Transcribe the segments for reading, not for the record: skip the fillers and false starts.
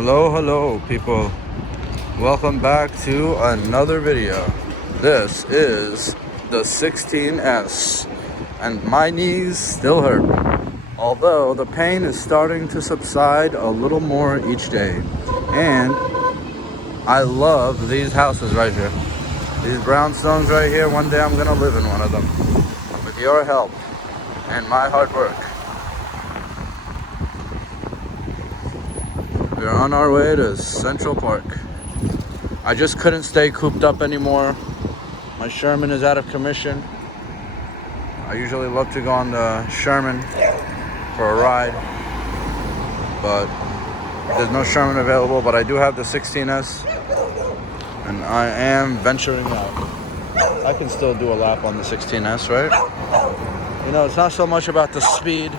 Hello, people. Welcome back to another video. This is the 16S, and my knees still hurt. Although the pain is starting to subside a little more each day. And I love these houses right here. These brownstones right here. One day I'm gonna live in one of them. With your help and my hard work. We're on our way to Central Park. I just couldn't stay cooped up anymore. My Sherman is out of commission. I usually love to go on the Sherman for a ride, but there's no Sherman available. But I do have the 16S, and I am venturing out. I can still do a lap on the 16S, right? You know, it's not so much about the speed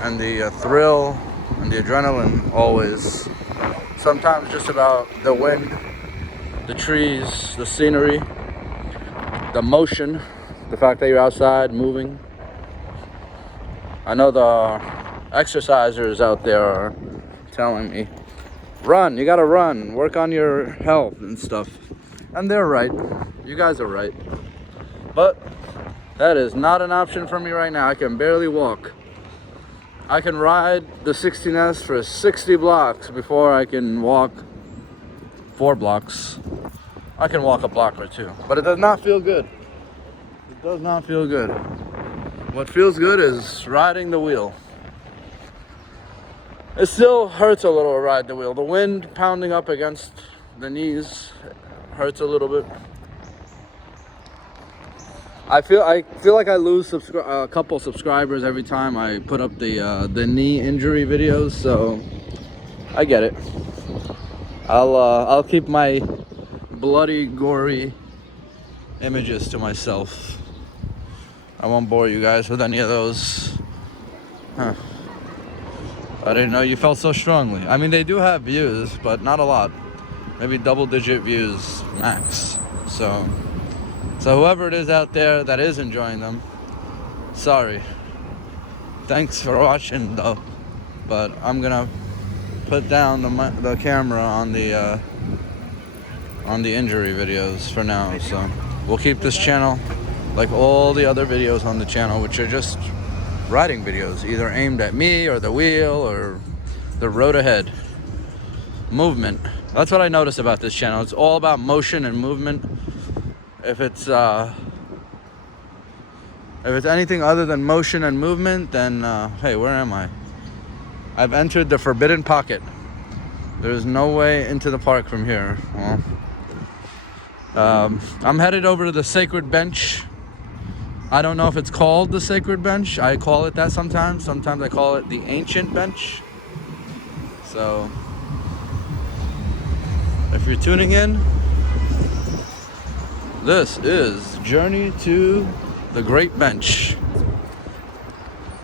and the thrill and the adrenaline always. Sometimes just about the wind, the trees, the scenery, the motion, the fact that you're outside moving. I know the exercisers out there are telling me, run, you gotta run, work on your health and stuff. And they're right. You guys are right. But that is not an option for me right now. I can barely walk. I can ride the 16S for 60 blocks before I can walk 4 blocks. I can walk a block or two, but it does not feel good. It does not feel good. What feels good is riding the wheel. It still hurts a little to ride the wheel. The wind pounding up against the knees hurts a little bit. I feel like I lose a couple subscribers every time I put up the knee injury videos, so I get it. I'll keep my bloody, gory images to myself. I won't bore you guys with any of those. I didn't know you felt so strongly. I mean, they do have views, but not a lot. Maybe double-digit views max. So whoever it is out there that is enjoying them, sorry. Thanks for watching though. But I'm gonna put down the camera on the injury videos for now. So we'll keep this channel like all the other videos on the channel, which are just riding videos, either aimed at me or the wheel or the road ahead. Movement. That's what I noticed about this channel. It's all about motion and movement. If it's anything other than motion and movement, then hey, where am I? I've entered the forbidden pocket. There's no way into the park from here. Well, I'm headed over to the Sacred Bench. I don't know if it's called the Sacred Bench. I call it that sometimes. Sometimes I call it the Ancient Bench. So if you're tuning in, this is Journey to the Great Bench.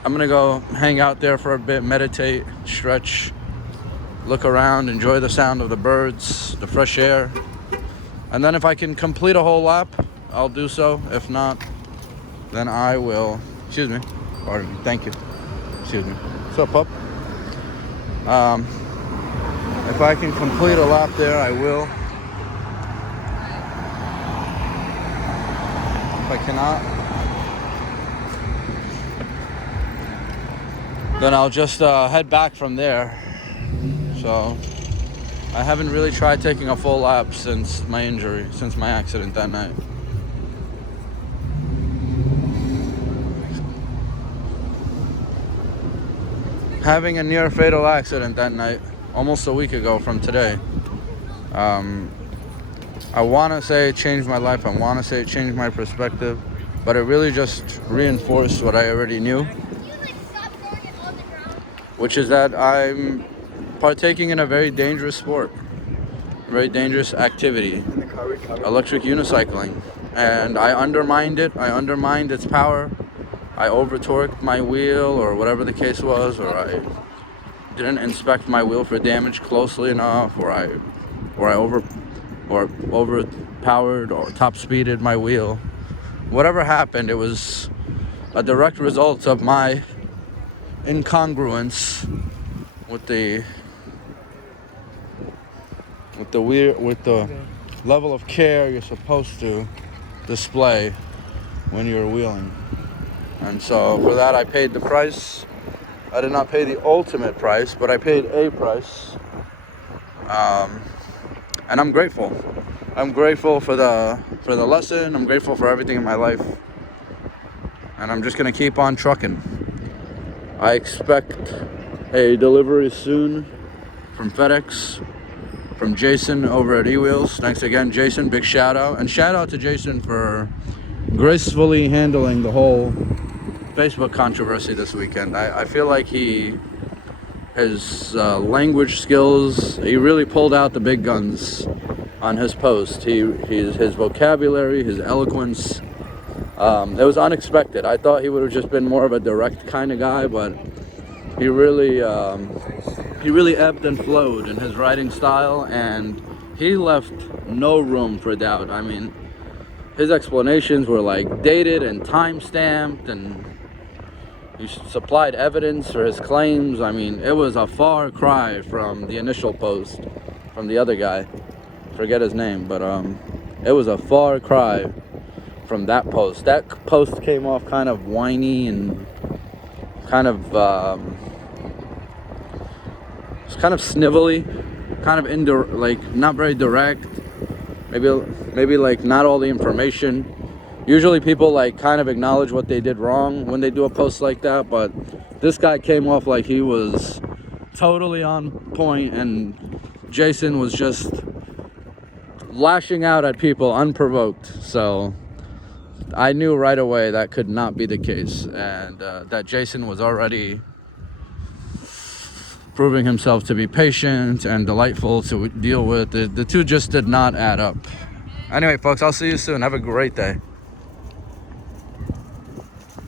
I'm gonna go hang out there for a bit, meditate, stretch, look around, enjoy the sound of the birds, the fresh air. And then if I can complete a whole lap, I'll do so. If not, then I will, excuse me, pardon me, thank you, excuse me. What's up, pup? If I can complete a lap there, I will. If I cannot, then I'll just head back from there. So I haven't really tried taking a full lap since my injury, since my accident that night. Having a near fatal accident that night, almost a week ago from today, I want to say it changed my life. I want to say it changed my perspective, but it really just reinforced what I already knew, which is that I'm partaking in a very dangerous sport, a very dangerous activity, electric unicycling. And I undermined it. I undermined its power. I over-torqued my wheel, or whatever the case was, or I didn't inspect my wheel for damage closely enough, or I overpowered or top speeded my wheel. Whatever happened, it was a direct result of my incongruence with the with the level of care you're supposed to display when you're wheeling. And so for that I paid the price. I did not pay the ultimate price, but I paid a price. And I'm grateful. I'm grateful for the lesson. I'm grateful for everything in my life. And I'm just gonna keep on trucking. I expect a delivery soon from FedEx, from Jason over at eWheels. Thanks again, Jason. Big shout out. And shout out to Jason for gracefully handling the whole Facebook controversy this weekend. I feel like his language skills, he really pulled out the big guns on his post. His vocabulary, his eloquence, it was unexpected. I thought he would have just been more of a direct kind of guy, but he really ebbed and flowed in his writing style, and he left no room for doubt. I mean, his explanations were like dated and time-stamped, and he supplied evidence for his claims. I mean, it was a far cry from the initial post from the other guy. Forget his name, but it was a far cry from that post. That post came off kind of whiny and kind of snivelly, kind of like not very direct. Maybe like not all the information. Usually people like kind of acknowledge what they did wrong when they do a post like that, but this guy came off like he was totally on point, and Jason was just lashing out at people unprovoked. So I knew right away that could not be the case, and that Jason was already proving himself to be patient and delightful to deal with. The two just did not add up. Anyway, folks, I'll see you soon. Have a great day.